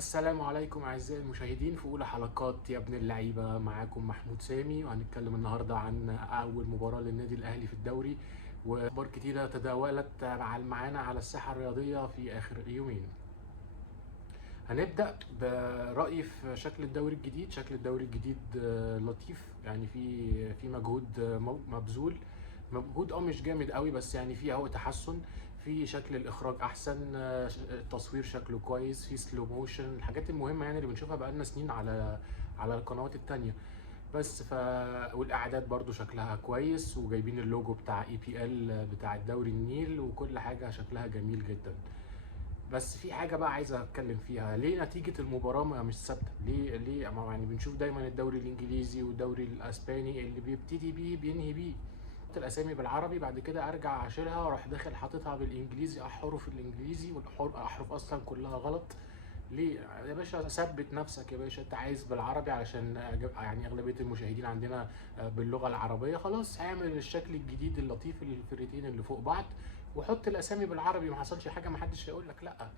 السلام عليكم أعزائي المشاهدين في أولى حلقات يا ابن اللعيبة. معاكم محمود سامي، وهنتكلم النهاردة عن أول مباراة للنادي الأهلي في الدوري وأخبار كتيرة تداولت معانا على الساحة الرياضية في آخر يومين. هنبدأ برأيي في شكل الدوري الجديد. شكل الدوري الجديد لطيف، يعني في مجهود مبذول. مجهود مش جامد قوي، بس يعني في اهو تحسن في شكل الاخراج احسن، التصوير شكله كويس، في سلو موشن، الحاجات المهمه يعني اللي بنشوفها بقالنا سنين على القنوات التانية. بس والاعداد برضو شكلها كويس، وجايبين اللوجو بتاع اي بي ال بتاع الدوري النيل، وكل حاجه شكلها جميل جدا. بس في حاجه بقى عايز اتكلم فيها، ليه نتيجه المباراه مش ثابته؟ ليه يعني بنشوف دايما الدوري الانجليزي والدوري الاسباني اللي بيبتدي بيه بينهي بيه. احط الاسامي بالعربي، بعد كده ارجع اشيلها واروح داخل حاططها بالانجليزي، احرف الانجليزي والاحرف اصلا كلها غلط. ليه يا باشا؟ ثبت نفسك يا باشا. انت عايز بالعربي علشان يعني اغلبيه المشاهدين عندنا باللغه العربيه، خلاص اعمل الشكل الجديد اللطيف للفرقتين اللي فوق بعض وحط الاسامي بالعربي، ما حصلش حاجه، ما حدش هيقول لك لا.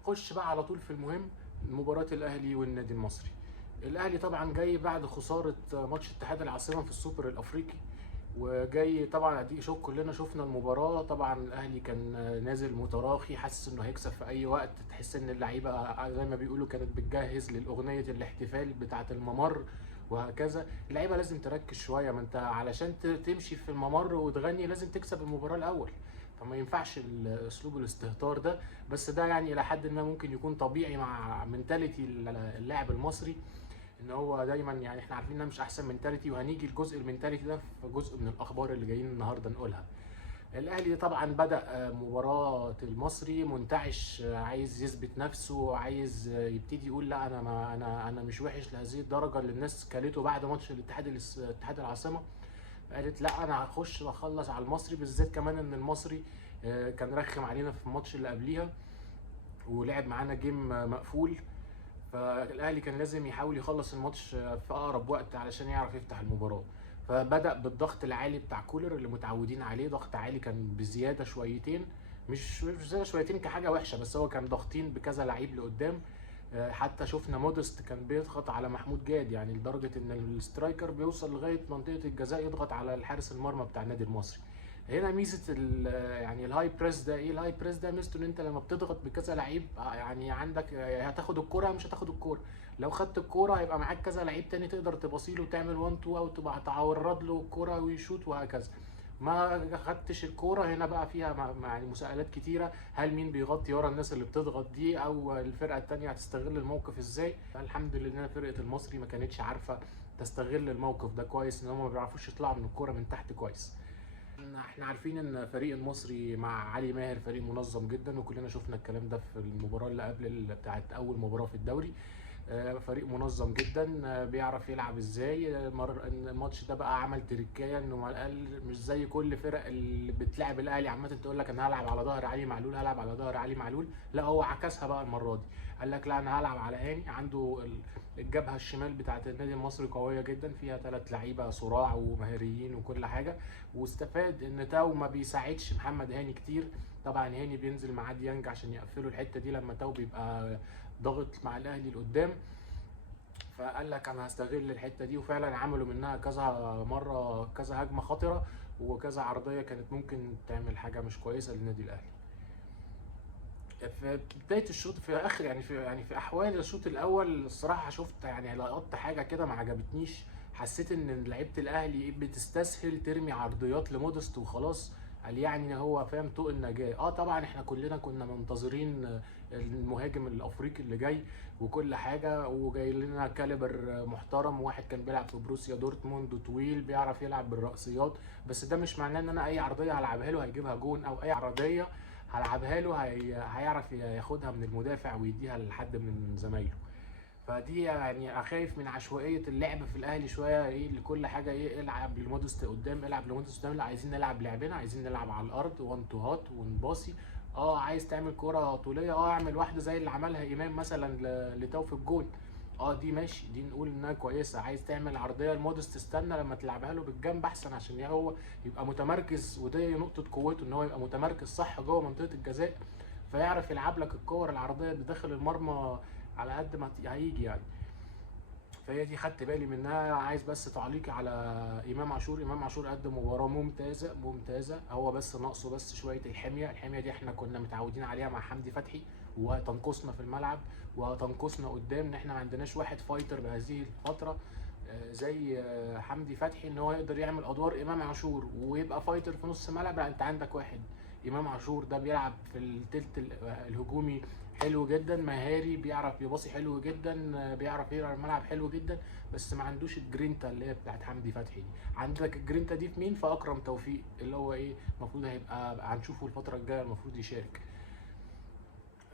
نخش بقى على طول في المهم، مباراه الاهلي والنادي المصري. الاهلي طبعا جاي بعد خساره ماتش اتحاد العاصمه في السوبر الافريقي، وجاي طبعا اديك كلنا شفنا المباراه. طبعا الاهلي كان نازل متراخي، حاسس انه هيكسب في اي وقت. تحس ان اللعيبه زي ما بيقولوا كانت بتجهز للاغنيه الاحتفال بتاعه الممر وهكذا. اللعيبه لازم تركز شويه، ما انت علشان تمشي في الممر وتغني لازم تكسب المباراه الاول، فما ينفعش اسلوب الاستهتار ده. بس ده يعني الى حد ما ممكن يكون طبيعي مع منتاليتي اللاعب المصري، ان هو دايما يعني احنا عارفين انها مش احسن منتاليتي، وهنيجي لجزء المنتاليتي ده في جزء من الاخبار اللي جايين النهارده نقولها. الاهلي طبعا بدا مباراه المصري منتعش، عايز يثبت نفسه، عايز يبتدي يقول لا انا ما انا مش وحش لهذه الدرجه اللي الناس كلته بعد ماتش اتحاد العاصمه. قالت لا انا هخش واخلص على المصري، بالذات كمان ان المصري كان رخم علينا في الماتش اللي قبليها ولعب معانا جيم مقفول. فالاهلي كان لازم يحاول يخلص الماتش في اقرب وقت علشان يعرف يفتح المباراه. فبدا بالضغط العالي بتاع كولر اللي متعودين عليه، ضغط عالي كان بزياده شويتين، مش زياده شويتين كحاجه وحشه، بس هو كان ضاغطين بكذا لعيب لقدام. حتى شفنا مودست كان بيضغط على محمود جاد، يعني لدرجه ان السترايكر بيوصل لغايه منطقه الجزاء يضغط على الحارس المرمى بتاع النادي المصري. هنا ميزه يعني الهاي بريس ده ايه؟ الهاي بريس ده ميزته ان انت لما بتضغط بكذا لعيب يعني عندك هتاخد الكوره مش هتاخد الكوره. لو خدت الكوره هيبقى معاك كذا لعيب تاني تقدر تباصيله وتعمل 1 2 او تبقى تعرض له الكوره ويشوت وهكذا. ما خدتش الكوره هنا بقى فيها يعني مساءلات كتيره، هل مين بيغطي ورا الناس اللي بتضغط دي، او الفرقه التانيه هتستغل الموقف ازاي؟ الحمد لله فرقه المصري ما كانتش عارفه تستغل الموقف ده كويس، ان هم ما بيعرفوش يطلعوا من الكوره من تحت كويس. احنا عارفين ان فريق المصري مع علي ماهر فريق منظم جدا، وكلنا شفنا الكلام ده في المباراه اللي قبل بتاعت اول مباراه في الدوري. فريق منظم جدا، بيعرف يلعب ازاي. الماتش ده بقى عمل تريكايه انه على الاقل مش زي كل فرق اللي بتلعب الاهلي عامه تقول لك انا هلعب على ظهر علي معلول، هلعب على ظهر علي معلول. لا، هو عكسها بقى المره دي، قال لك لا انا هلعب على هاني. عنده الجبهه الشمال بتاعت النادي المصري قويه جدا، فيها 3 لعيبه صراع ومهاريين وكل حاجه، واستفاد ان تاو ما بيساعدش محمد هاني كتير. طبعا هاني بينزل مع ديانج عشان يقفلوا الحته دي لما تاو بيبقى ضاغط مع الاهلي لقدام. فقال لك انا هستغل الحته دي، وفعلا عملوا منها كذا مره كذا هجمه خطره وكذا عرضيه كانت ممكن تعمل حاجه مش كويسه للنادي الاهلي. في بدايه الشوط في اخر يعني في احوال الشوط الاول الصراحه شفت يعني لقطت حاجه كده ما عجبتنيش. حسيت ان لعيبه الاهلي بتستسهل ترمي عرضيات لمودست وخلاص، قال يعني هو فاهم طوق النجاه. طبعا احنا كلنا كنا منتظرين المهاجم الافريقي اللي جاي وكل حاجه، وجاي لنا كاليبر محترم، واحد كان بيلعب في بروسيا دورتموند طويل بيعرف يلعب بالرأسيات. بس ده مش معناه ان انا اي عرضيه هلعبها له هيجيبها جون، او اي عرضيه هلعبها له هيعرف ياخدها من المدافع ويديها لحد من زمايله. فدي يعني خايف من عشوائيه اللعب في الاهلي شويه، ايه لكل حاجه، ايه العب لمودست قدام، العب لمودست قدام. لا، عايزين نلعب لعبنا، عايزين نلعب على الارض 1 تو هات ونباصي. عايز تعمل كرة طوليه، اعمل واحده زي اللي عملها امام مثلا لتوفيق جول. دي ماشي، دي نقول انها كويسه. عايز تعمل عرضيه لمودست، استنى لما تلعبها له بالجنب احسن، عشان هو يبقى متمركز، ودي نقطه قوته ان هو يبقى متمركز صح جوه منطقه الجزاء. فيعرف يلعب لك الكور العرضيه بداخل المرمى على قد ما هيجي يعني. فهي دي خدت بالي منها. عايز بس تعليقي على امام عاشور. امام عاشور قدم مباراه ممتازه ممتازه، هو بس ناقصه بس شويه الحميه دي احنا كنا متعودين عليها مع حمدي فتحي، وهتنقصنا في الملعب وهتنقصنا قدام، ان احنا ما عندناش واحد فايتر بهذه الفتره زي حمدي فتحي، ان هو يقدر يعمل ادوار امام عاشور ويبقى فايتر في نص الملعب. لا، انت عندك واحد امام عاشور ده بيلعب في التلت الهجومي حلو جدا، مهاري، بيعرف يباصي حلو جدا، بيعرف يقرا الملعب حلو جدا، بس ما عندوش الجرينتا اللي هي بتاعت حمدي فتحي دي. عندك الجرينتا دي في مين؟ في اكرم توفيق، اللي هو ايه المفروض هيبقى هنشوفه الفتره الجايه المفروض يشارك.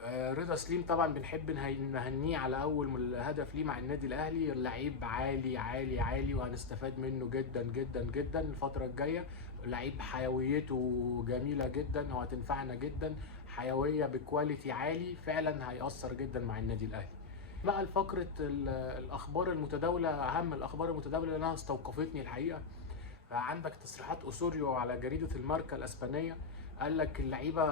رضا سليم طبعا بنحب نهنيه على اول هدف ليه مع النادي الاهلي. لعيب عالي عالي عالي، وهنستفاد منه جدا جدا جدا الفتره الجايه. لعيب حيويته جميله جدا وهتنفعنا جدا، حيويه بكواليتي عالي، فعلا هيأثر جدا مع النادي الاهلي. بقى الفقره الاخبار المتداوله، اهم الاخبار المتداوله اللي انا استوقفتني الحقيقه. عندك تصريحات اسوريو على جريده الماركا الاسبانيه، قال لك اللعيبه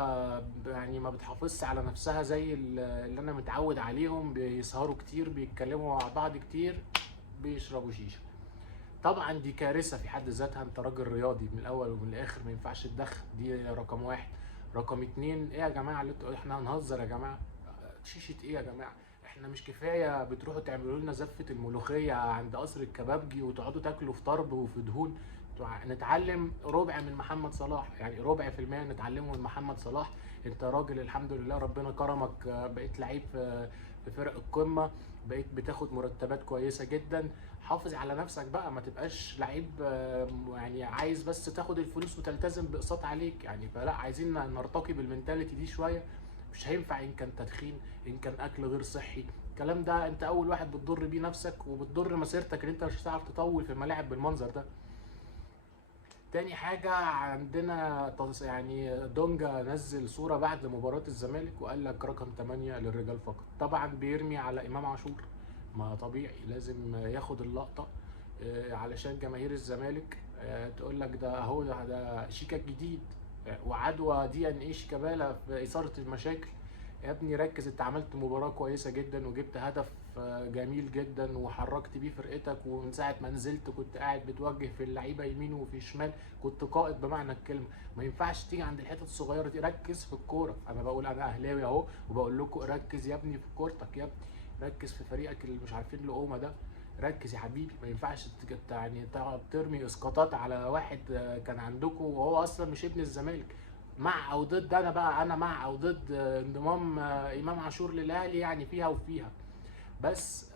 يعني ما بتحافظش على نفسها زي اللي انا متعود عليهم، بيسهروا كتير، بيتكلموا مع بعض كتير، بيشربوا شيشه. طبعا دي كارثه في حد ذاتها، انت راجل رياضي من الاول ومن الاخر، ما ينفعش تدخن، دي رقم واحد. رقم اتنين، ايه يا جماعه اللي احنا هنهزر يا جماعه؟ شيشه ايه يا جماعه؟ احنا مش كفايه بتروحوا تعملوا لنا زفه الملوخيه عند قصر الكبابجي وتقعدوا تاكلوا في طرب وفي دهون؟ نتعلم ربع من محمد صلاح، يعني ربع في المية نتعلمه من محمد صلاح. انت راجل الحمد لله ربنا كرمك، بقيت لعيب في فرق القمه، بقيت بتاخد مرتبات كويسه جدا. حافظ على نفسك بقى، ما تبقاش لعيب يعني عايز بس تاخد الفلوس وتلتزم باقساط عليك يعني. فلا، عايزين نرتقي بالمنتاليتي دي شويه. مش هينفع ان كان تدخين، ان كان اكل غير صحي، الكلام ده انت اول واحد بتضر بيه نفسك وبتضر مسيرتك، ان انت مش هتعرف تطول في الملاعب بالمنظر ده. تاني حاجة عندنا يعني دونجا نزل صورة بعد مباراة الزمالك وقال لك رقم 8 للرجال فقط. طبعا بيرمي على إمام عاشور، ما طبيعي لازم ياخد اللقطة علشان جماهير الزمالك تقول لك ده اهو ده شيكا الجديد، وعدوى دي ان ايه شيكابالا في إثارة المشاكل. يا ابني ركز، انت عملت مباراة كويسة جدا وجبت هدف جميل جدا وحركت بيه فرقتك، ومن ساعة ما نزلت كنت قاعد بتوجه في اللعيبة يمين وفي شمال، كنت قائد بمعنى الكلمة. ما ينفعش تيجي عند الحتت الصغيرة دي، ركز في الكورة. انا بقول انا اهلاوي اهو وبقول لكم ركز يا ابني في كورتك، يا ابني ركز في فريقك اللي مش عارفين لقومة ده، ركز يا حبيبي. ما ينفعش يعني تقعد ترمي اسقاطات على واحد كان عندكم وهو اصلا مش ابن الزمالك. مع او ضد؟ انا بقى انا مع او ضد انضمام امام عاشور للاهلي، يعني فيها وفيها، بس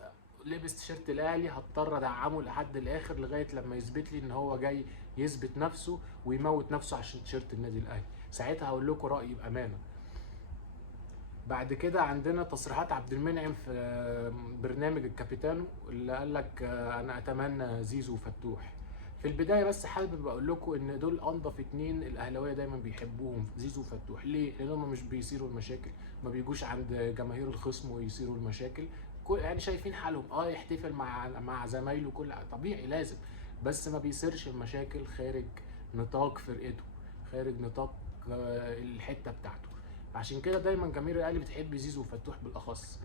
لبس تيشيرت الاهلي هضطر ادعمه لحد الاخر لغايه لما يثبت لي ان هو جاي يثبت نفسه ويموت نفسه عشان تيشيرت النادي الاهلي، ساعتها هقول لكم رايي بامانه. بعد كده عندنا تصريحات عبد المنعم في برنامج الكابيتانو، اللي قال لك انا اتمنى زيزو وفتوح. في البدايه بس حابب اقول لكم ان دول انضف اتنين الاهلاويه دايما بيحبوهم، زيزو وفتوح. ليه؟ لان هم مش بيثيروا المشاكل، ما بيجوش عند جماهير الخصم ويثيروا المشاكل، يعني شايفين حالهم، يحتفل مع زمايله كل طبيعي لازم، بس ما بيثيرش المشاكل خارج نطاق فرقته، خارج نطاق الحته بتاعته. عشان كده دايما جماهير الاهلي بتحب زيزو وفتوح بالاخص.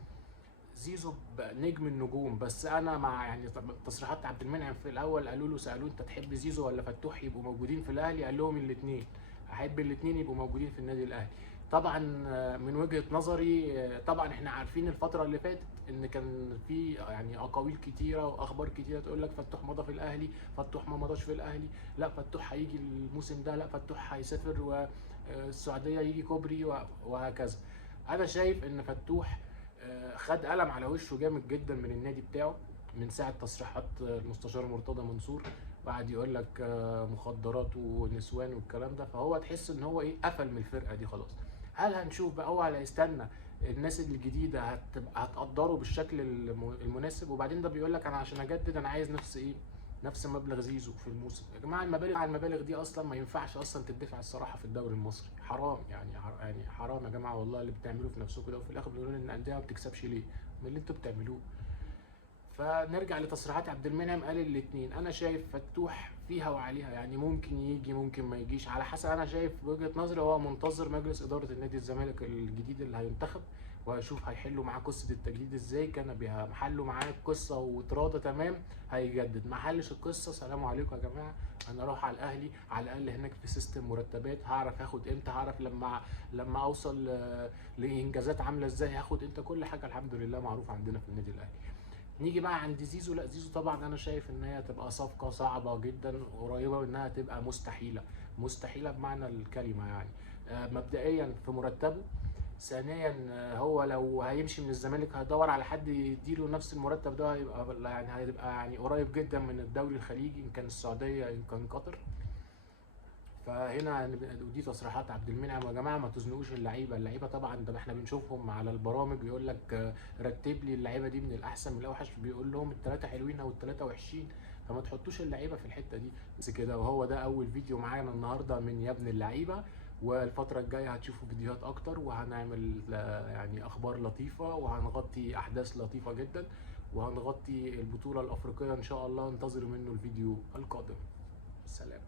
زيزو نجم النجوم، بس انا مع يعني تصريحات عبد المنعم في الاول، قالوا له سالوه انت تحب زيزو ولا فتوح يبقوا موجودين في الاهلي؟ قال لهم الاثنين، احب الاثنين يبقوا موجودين في النادي الاهلي. طبعا من وجهه نظري، طبعا احنا عارفين الفتره اللي فاتت ان كان في يعني اقاويل كتيره واخبار كتيره تقول لك فتوح مضى في الاهلي، فتوح ما مضاش في الاهلي، لا فتوح هيجي الموسم ده، لا فتوح هيسافر والسعوديه يجي كوبري وهكذا. انا شايف ان فتوح خد قلم على وشه جامد جدا من النادي بتاعه من ساعه تصريحات المستشار مرتضى منصور، وقعد يقول لك مخدرات ونسوان والكلام ده، فهو تحس ان هو قفل من الفرقه دي خلاص. هل هنشوف بقى هو هيستنى الناس الجديده هتقدره بالشكل المناسب؟ وبعدين ده بيقول لك انا عشان اجدد انا عايز نفس مبلغ زيزو في الموسم. يا جماعه المبالغ دي اصلا ما ينفعش اصلا تدفع الصراحه في الدوري المصري، حرام يعني حرام يا جماعه والله اللي بتعملوه في نفسكم ده، وفي الاخر بيقولوا ان الانديه ما بتكسبش ليه من اللي انتوا بتعملوه. فنرجع لتصريحات عبد المنعم، قال الاثنين. انا شايف فتوح فيها وعليها، يعني ممكن يجي ممكن ما يجيش، على حسب. انا شايف بوجهة نظري هو منتظر مجلس إدارة النادي الزمالك الجديد اللي هينتخب، وهيشوف هيحلوا معاه قصة التجديد ازاي. كان محلوا معاه القصة وتراضى تمام هيجدد، ما حلش القصة سلام عليكم يا جماعة، انا اروح على الاهلي، على الاقل هناك في سيستم مرتبات، هعرف هاخد امتى، هعرف لما اوصل لانجازات عاملة ازاي هاخد امتى، كل حاجة الحمد لله معروف عندنا في النادي الاهلي. نيجي بقى عند زيزو. لا زيزو طبعا انا شايف ان هي تبقى صفقة صعبة جدا، قريبة انها تبقى مستحيلة، مستحيلة بمعنى الكلمة يعني. مبدئيا في مرتبه، ثانيا هو لو هيمشي من الزمالك هيدور على حد يديله نفس المرتب ده، هيبقى يعني قريب جدا من الدوري الخليجي، ان كان السعودية ان كان قطر. فهنا ودي تصريحات عبد المنعم. يا جماعه ما تزنقوش اللعيبه، اللعيبه طبعا ده احنا بنشوفهم على البرامج بيقول لك رتب لي اللعيبه دي من الاحسن من الاوحش، بيقول لهم الثلاثه حلوين او الثلاثه وحشين، فما تحطوش اللعيبه في الحته دي بس كده. وهو ده اول فيديو معانا النهارده من يا ابن اللعيبه، والفتره الجايه هتشوفوا فيديوهات اكتر، وهنعمل يعني اخبار لطيفه، وهنغطي احداث لطيفه جدا، وهنغطي البطوله الافريقيه ان شاء الله. انتظروا منه الفيديو القادم. سلام.